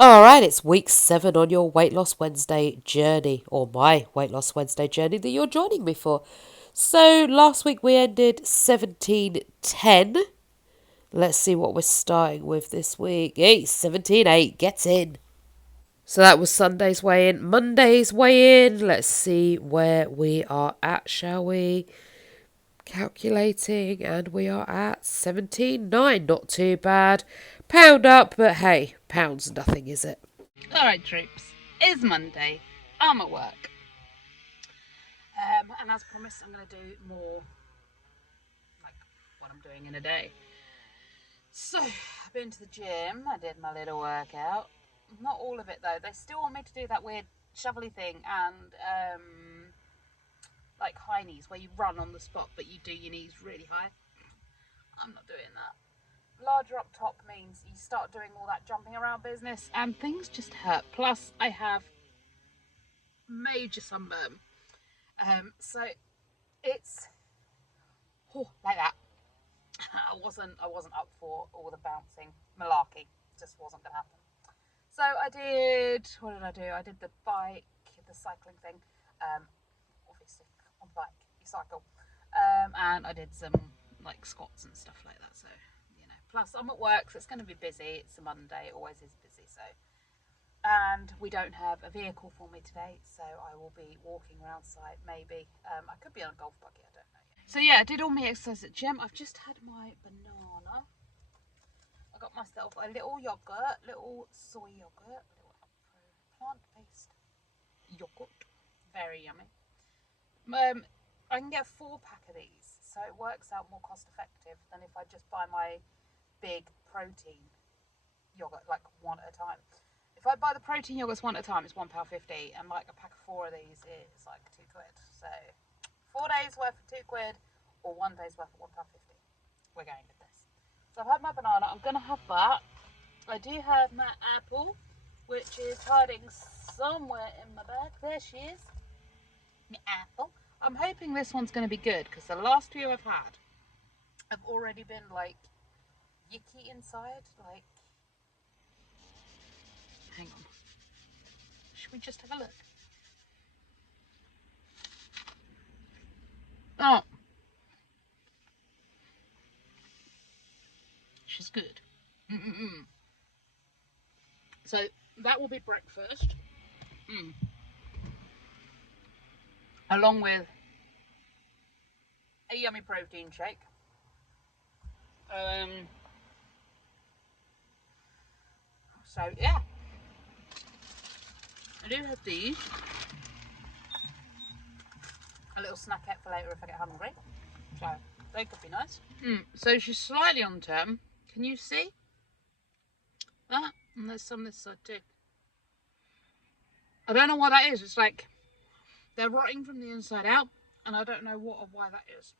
All right, it's week 7 on your Weight Loss Wednesday journey, or my Weight Loss Wednesday journey that you're joining me for. So last week we ended 17:10. Let's see what we're starting with this week. Hey, 17:8, get in. So that was Sunday's weigh in. Monday's weigh in. Let's see where we are at, shall we? Calculating, and we are at 17.9. Not too bad. Pound up, but hey, pound's nothing, is it? Alright, troops, it's Monday. I'm at work. And as promised, I'm going to do more like what I'm doing in a day. So, I've been to the gym, I did my little workout. Not all of it though, they still want me to do that weird shovelly thing and like high knees where you run on the spot but you do your knees really high. I'm not doing that. Larger up top means you start doing all that jumping around business and things just hurt. Plus, I have major sunburn. So it's like that. I wasn't up for all the bouncing malarkey. Just wasn't gonna happen. So I did. What did I do? I did the bike, the cycling thing. Obviously on the bike you cycle. And I did some like squats and stuff like that. So Plus I'm at work, so it's going to be busy. It's a Monday. It always is busy. So. And we don't have a vehicle for me today, so I will be walking around site, maybe. I could be on a golf buggy, I don't know yet. So yeah, I did all my exercise at gym. I've just had my banana. I got myself a little yogurt, little soy yogurt, little plant-based yogurt. Very yummy. I can get a 4-pack of these, so it works out more cost effective than if I just buy my big protein yogurt, like one at a time. If I buy the protein yogurts one at a time, it's £1.50, and like a pack of 4 of these is like £2. So 4 days worth of £2, or 1 day's worth of £1.50. We're going with this. So I've had my banana. I'm gonna have that. I do have my apple, which is hiding somewhere in my bag. There she is. My apple. I'm hoping this one's gonna be good because the last 2 I've had have already been like yicky inside, like. Hang on. Should we just have a look? Oh. She's good. Mm-mm-mm. So that will be breakfast. Along with a yummy protein shake. So yeah. I do have these. A little snackette for later if I get hungry. So they could be nice. So she's slightly on term. Can you see that? And there's some this side too. I don't know what that is. It's like they're rotting from the inside out, and I don't know what or why that is.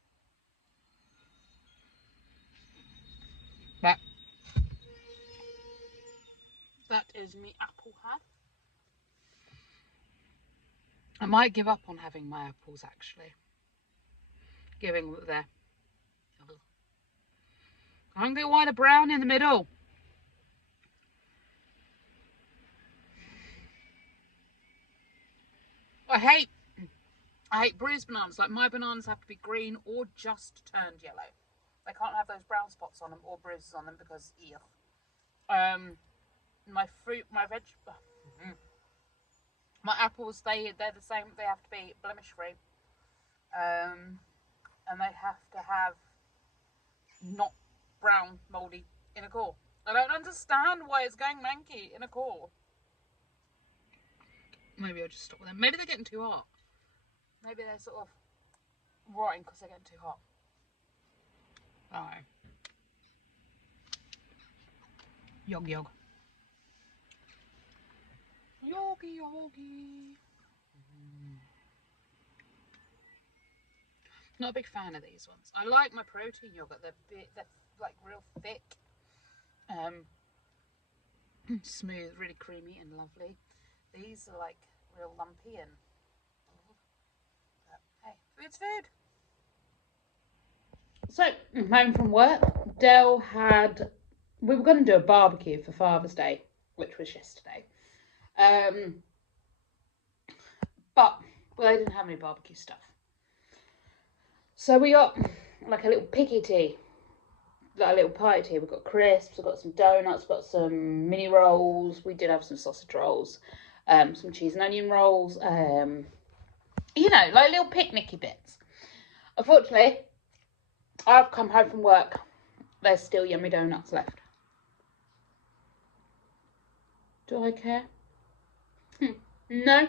But that is me apple hat. I might give up on having my apples actually. Giving there. Hungry white brown in the middle. I hate bruised bananas. Like my bananas have to be green or just turned yellow. They can't have those brown spots on them or bruises on them because ew. My fruit, my veg, my apples, they're the same. They have to be blemish free. And they have to have not brown mouldy in a core. I don't understand why it's going manky in a core. Maybe I'll just stop with them. Maybe they're getting too hot. Maybe they're sort of rotting because they're getting too hot. Alright. Yog yog. Yogi yogi. Not a big fan of these ones. I like my protein yogurt. They're like real thick. Smooth, really creamy and lovely. These are like real lumpy and hey, food's food. So, home from work, we were going to do a barbecue for Father's Day. which was yesterday. But they didn't have any barbecue stuff. So we got like a little piggy tea, like a little pie tea. We've got crisps, we've got some donuts, we've got some mini rolls. We did have some sausage rolls, some cheese and onion rolls, like little picnicky bits. Unfortunately, I've come home from work. There's still yummy donuts left. Do I care? No.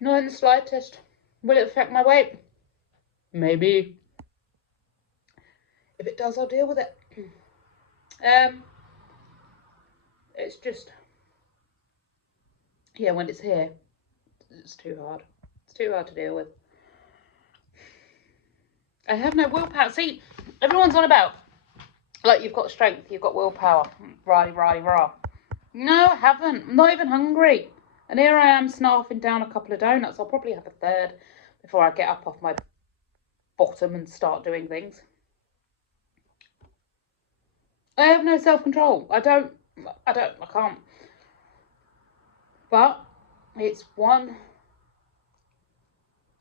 Not in the slightest. Will it affect my weight? Maybe. If it does, I'll deal with it. It's just, when it's here, it's too hard. It's too hard to deal with. I have no willpower. See, everyone's on about, like, you've got strength, you've got willpower. Rah. No, I haven't. I'm not even hungry. And here I am snarfing down a couple of donuts. I'll probably have a third before I get up off my bottom and start doing things. I have no self-control. I can't. But it's one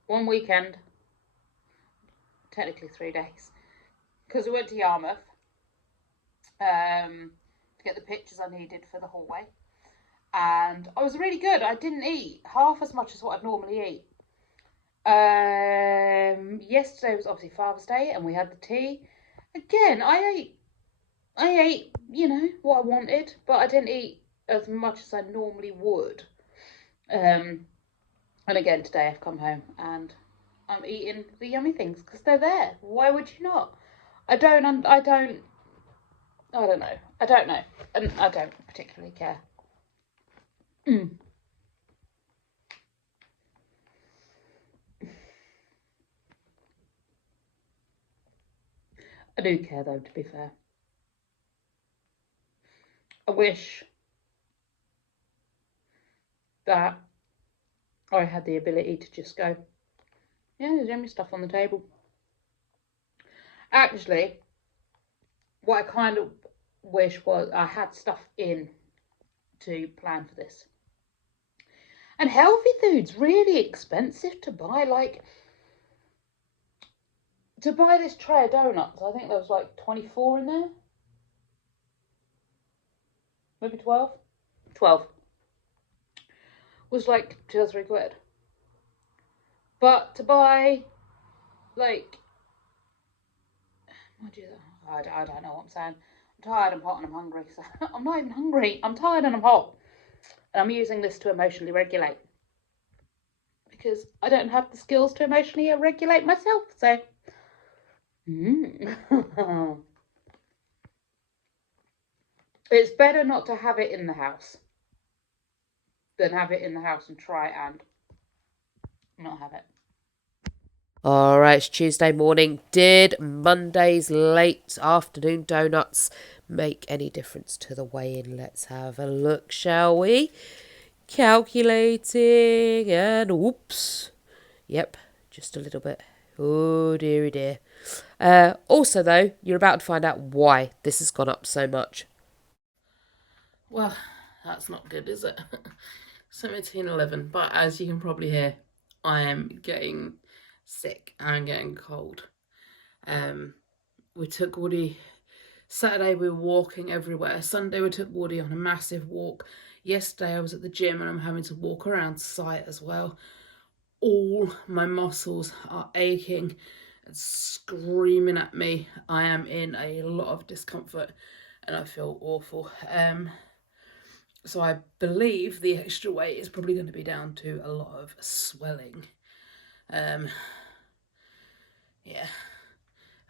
weekend, technically 3 days, because we went to Yarmouth to get the pictures I needed for the hallway. And I was really good. I didn't eat half as much as what I'd normally eat. Yesterday was obviously Father's Day, and we had the tea. Again, I ate, what I wanted, but I didn't eat as much as I normally would. And again, today I've come home and I'm eating the yummy things because they're there. Why would you not? I don't know. And I don't particularly care. I do care though, to be fair. I wish that I had the ability to just go, there's yummy stuff on the table. Actually, what I kind of wish was I had stuff in to plan for this. And healthy food's really expensive to buy. Like, to buy this tray of donuts, I think there was like 24 in there. Maybe 12. 12. Was like 2 or 3 quid. But to buy, like, I don't know what I'm saying. I'm tired, I'm hot, and I'm hungry. So I'm not even hungry. I'm tired and I'm hot. And I'm using this to emotionally regulate. Because I don't have the skills to emotionally regulate myself. So, it's better not to have it in the house than have it in the house and try and not have it. All right, it's Tuesday morning. Did Monday's late afternoon donuts make any difference to the weigh-in? Let's have a look, shall we? Calculating and oops. Yep, just a little bit. Oh, dearie dear. Also, though, you're about to find out why this has gone up so much. Well, that's not good, is it? 17:11. But as you can probably hear, I am getting sick. I'm getting cold. We took Woody. Saturday we were walking everywhere. Sunday we took Woody on a massive walk. Yesterday I was at the gym and I'm having to walk around site as well. All my muscles are aching and screaming at me. I am in a lot of discomfort and I feel awful. So I believe the extra weight is probably going to be down to a lot of swelling. Yeah.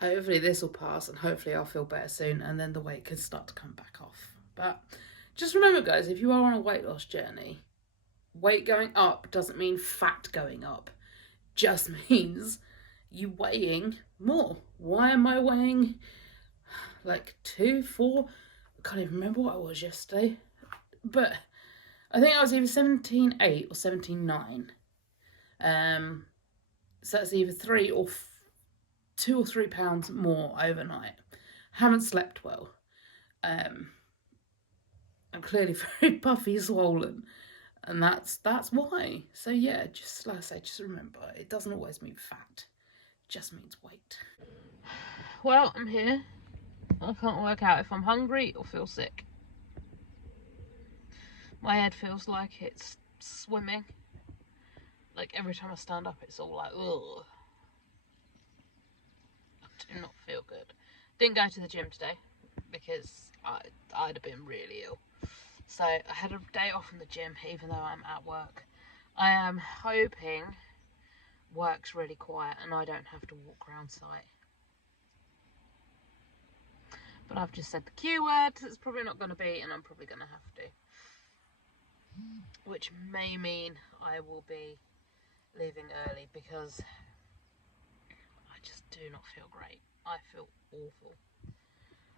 Hopefully this will pass and hopefully I'll feel better soon and then the weight can start to come back off. But just remember, guys, if you are on a weight loss journey, weight going up doesn't mean fat going up. Just means you weighing more. Why am I weighing like 2, 4? I can't even remember what I was yesterday. But I think I was either 17.8 or 17.9. So that's either 2 or 3 pounds more overnight. Haven't slept well. I'm clearly very puffy, swollen, and that's why. So yeah, just like I say, just remember, it doesn't always mean fat. It just means weight. Well, I'm here. I can't work out if I'm hungry or feel sick. My head feels like it's swimming. Like every time I stand up, it's all like, ugh. I do not feel good. Didn't go to the gym today because I'd have been really ill. So I had a day off from the gym, even though I'm at work. I am hoping work's really quiet and I don't have to walk around site. But I've just said the Q word, it's probably not going to be, and I'm probably going to have to. Which may mean I will be leaving early because I just do not feel great. I feel awful.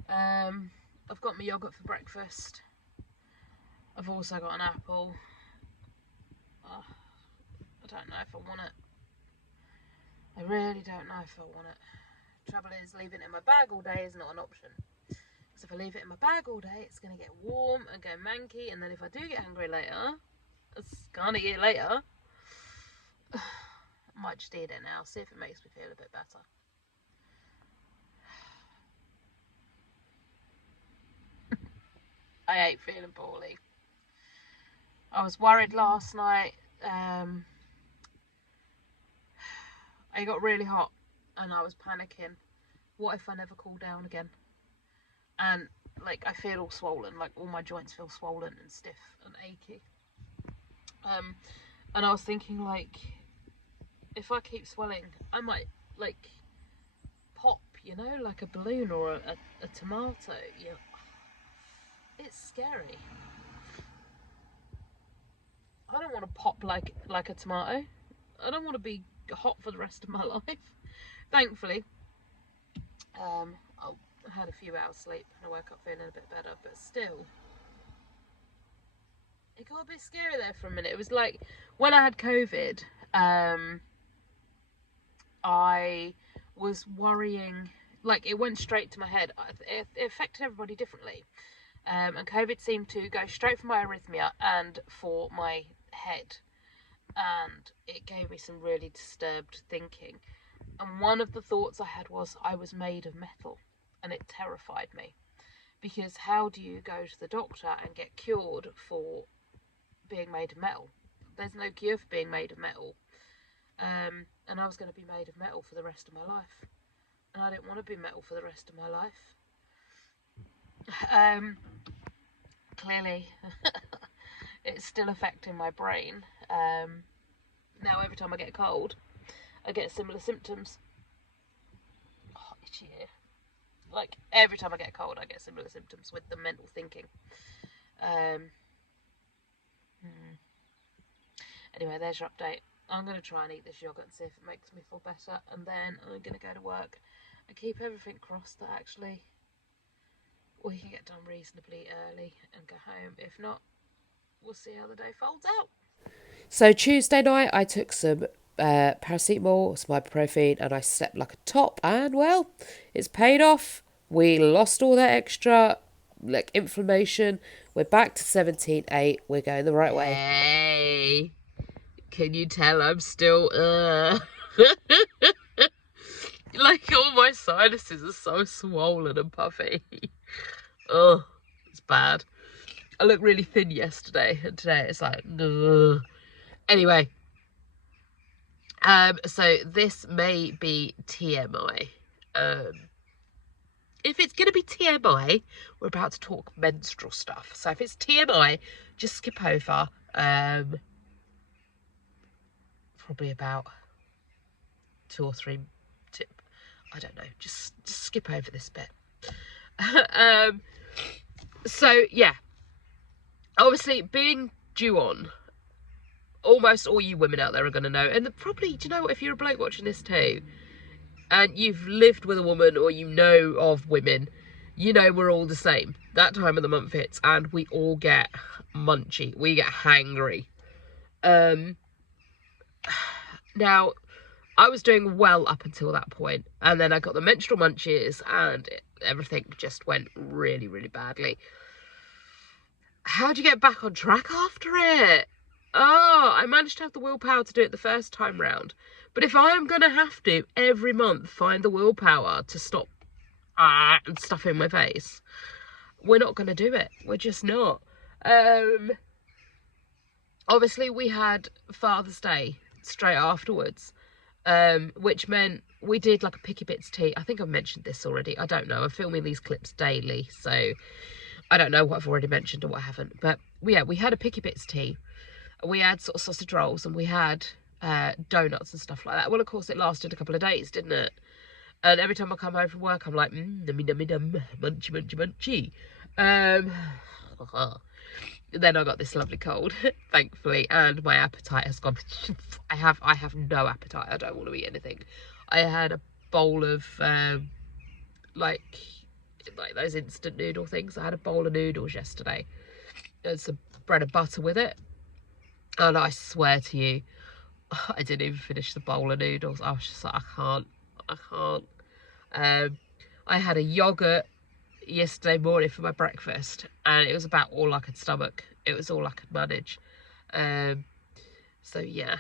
I've got my yogurt for breakfast. I've also got an apple. I don't know if I want it. I really don't know if I want it. Trouble is, leaving it in my bag all day is not an option. Because if I leave it in my bag all day, it's going to get warm and go manky, and then if I do get hungry later, it's kind of year later, I might just eat it now, see if it makes me feel a bit better. I hate feeling poorly. I was worried last night. I got really hot and I was panicking. What if I never cool down again? And like I feel all swollen, like all my joints feel swollen and stiff and achy. And I was thinking, like, if I keep swelling, I might like pop, you know, like a balloon or a tomato. You know, it's scary. I don't want to pop like a tomato. I don't want to be hot for the rest of my life. Thankfully, I had a few hours sleep and I woke up feeling a bit better, but still, it got a bit scary there for a minute. It was like when I had COVID, I was worrying, like it went straight to my head. It affected everybody differently. And COVID seemed to go straight for my arrhythmia and for my head. And it gave me some really disturbed thinking. And one of the thoughts I had was I was made of metal. And it terrified me. Because how do you go to the doctor and get cured for being made of metal? There's no cure for being made of metal. And I was going to be made of metal for the rest of my life. And I didn't want to be metal for the rest of my life. Clearly, it's still affecting my brain. Now every time I get a cold, I get similar symptoms. Oh, itchy ear. Like every time I get a cold, I get similar symptoms with the mental thinking. Anyway, there's your update. I'm going to try and eat this yogurt and see if it makes me feel better, and then I'm going to go to work and keep everything crossed that actually we can get done reasonably early and go home. If not, we'll see how the day folds out. So Tuesday night I took some paracetamol, some ibuprofen, and I slept like a top, and well, it's paid off. We lost all that extra like inflammation. We're back to 17.8. We're going the right way. Hey, can you tell I'm still like all my sinuses are so swollen and puffy. Ugh, it's bad. I looked really thin yesterday, and today it's like, ugh. Anyway, so this may be TMI. If it's going to be TMI, we're about to talk menstrual stuff. So if it's TMI, just skip over probably about 2 or 3 I don't know, just skip over this bit. So yeah, obviously being due on, almost all you women out there are going to know, and probably, do you know what, if you're a bloke watching this too, and you've lived with a woman or you know of women, you know we're all the same. That time of the month hits and we all get munchy, we get hangry. Now, I was doing well up until that point, and then I got the menstrual munchies and everything just went really, really badly. how do you get back on track after it? Oh, I managed to have the willpower to do it the first time round. But if I am going to have to, every month, find the willpower to stop and stuff in my face, we're not going to do it. We're just not. Obviously, we had Father's Day straight afterwards, which meant we did like a Picky Bits tea. I think I've mentioned this already. I don't know. I'm filming these clips daily, so I don't know what I've already mentioned or what I haven't. But yeah, we had a Picky Bits tea. We had sort of sausage rolls and we had donuts and stuff like that. Well, of course, it lasted a couple of days, didn't it? And every time I come home from work, I'm like, nummy, nummy, num, munchy, munchy, munchy. Then I got this lovely cold, thankfully, and my appetite has gone. I have no appetite. I don't want to eat anything. I had a bowl of like those instant noodle things. I had a bowl of noodles yesterday and some bread and butter with it. And I swear to you, I didn't even finish the bowl of noodles. I was just like, I can't. I had a yogurt yesterday morning for my breakfast, and it was about all I could stomach. It was all I could manage. So yeah,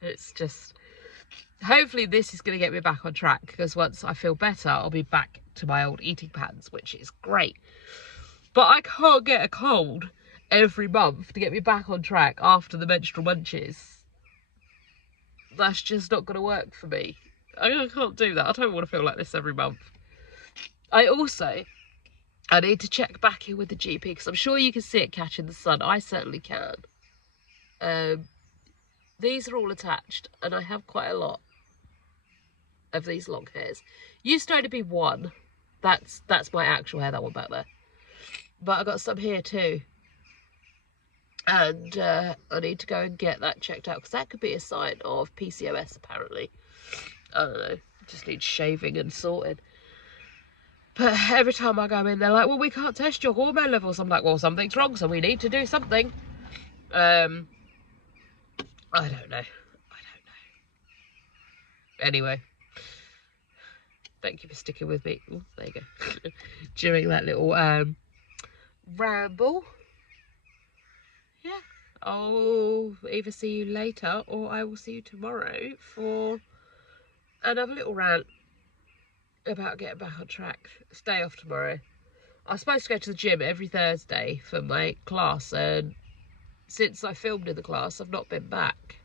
it's just, hopefully this is going to get me back on track, because once I feel better, I'll be back to my old eating patterns, which is great. But I can't get a cold every month to get me back on track after the menstrual munchies. That's just not going to work for me. I can't do that. I don't want to feel like this every month. I need to check back in with the GP, because I'm sure you can see it catching the sun. I certainly can. These are all attached, and I have quite a lot of these long hairs. Used to only be one. That's my actual hair, that one back there. But I got some here too. And I need to go and get that checked out, because that could be a sign of PCOS, apparently. I don't know. Just needs shaving and sorting. But every time I go in, they're like, well, we can't test your hormone levels. I'm like, well, something's wrong, so we need to do something. I don't know. Anyway. Thank you for sticking with me. Ooh, there you go. During that little ramble. Yeah. I'll either see you later, or I will see you tomorrow for another little rant about getting back on track. It's day off tomorrow. I'm supposed to go to the gym every Thursday for my class, and since I filmed in the class, I've not been back.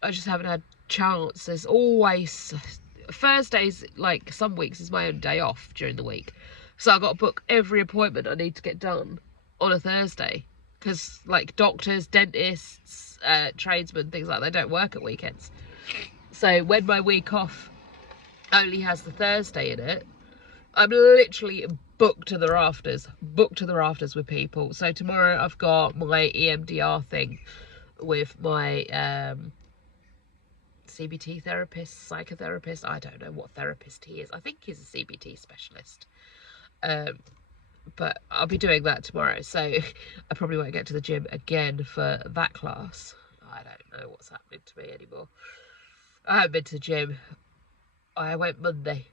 I just haven't had chance. There's always Thursdays, like some weeks, is my own day off during the week, so I've got to book every appointment I need to get done on a Thursday, because like doctors, dentists, tradesmen, things like that, they don't work at weekends. So when my week off only has the Thursday in it, I'm literally booked to the rafters with people. So tomorrow I've got my EMDR thing with my CBT therapist, psychotherapist. I don't know what therapist he is. I think he's a CBT specialist. But I'll be doing that tomorrow, so I probably won't get to the gym again for that class. I don't know what's happening to me anymore. I haven't been to the gym. I went Monday.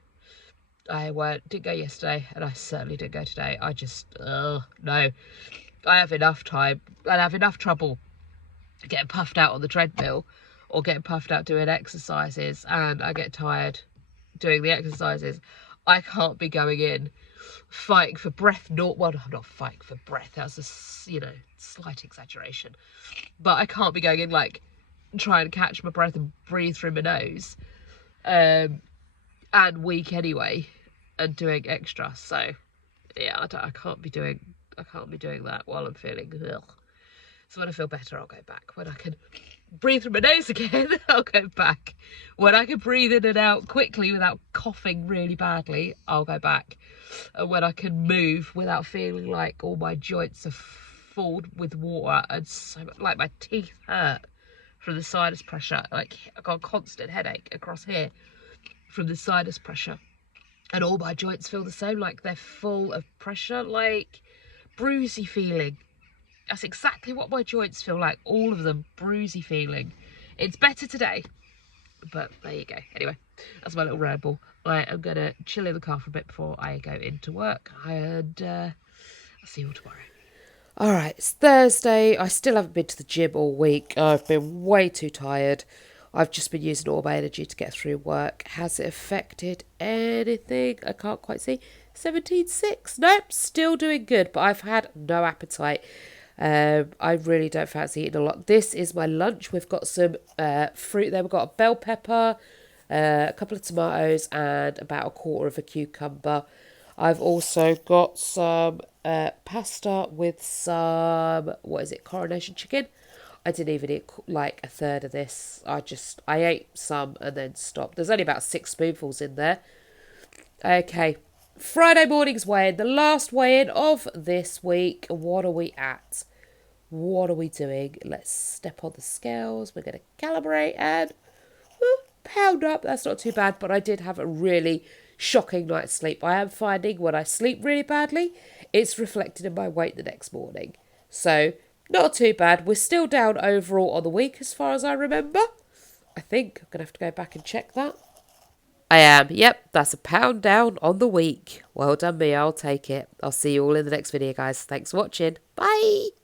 Didn't go yesterday, and I certainly didn't go today. I just, no. I have enough time. I have enough trouble getting puffed out on the treadmill or getting puffed out doing exercises, and I get tired doing the exercises. I can't be going in fighting for breath. Well, I'm not fighting for breath. That's a, slight exaggeration. But I can't be going in like trying to catch my breath and breathe through my nose. And weak anyway, and doing extra. So yeah, I can't be doing that while I'm feeling ill. So when I feel better, I'll go back. When I can breathe through my nose again, I'll go back. When I can breathe in and out quickly without coughing really badly, I'll go back. And when I can move without feeling like all my joints are filled with water, and so like my teeth hurt from the sinus pressure. Like I got a constant headache across here from the sinus pressure, and all my joints feel the same, like they're full of pressure, like bruisey feeling. That's exactly what my joints feel like, all of them, bruisey feeling. It's better today, but there you go. Anyway, that's my little ramble. I am going to chill in the car for a bit before I go into work, and I'll see you all tomorrow. Alright, it's Thursday. I still haven't been to the gym all week. I've been way too tired. I've just been using all my energy to get through work. Has it affected anything? I can't quite see. 17.6. Nope, still doing good, but I've had no appetite. I really don't fancy eating a lot. This is my lunch. We've got some fruit there. We've got a bell pepper, a couple of tomatoes, and about a quarter of a cucumber. I've also got some pasta with some, what is it, coronation chicken. I didn't even eat like a third of this. I ate some and then stopped. There's only about 6 spoonfuls in there. Okay, Friday morning's weigh-in, the last weigh-in of this week. What are we at? What are we doing? Let's step on the scales. We're going to calibrate and pound up. That's not too bad, but I did have a really shocking night's sleep. I am finding when I sleep really badly, it's reflected in my weight the next morning. So, not too bad. We're still down overall on the week as far as I remember. I think I'm going to have to go back and check that. I am. Yep, that's a pound down on the week. Well done me, I'll take it. I'll see you all in the next video, guys. Thanks for watching. Bye!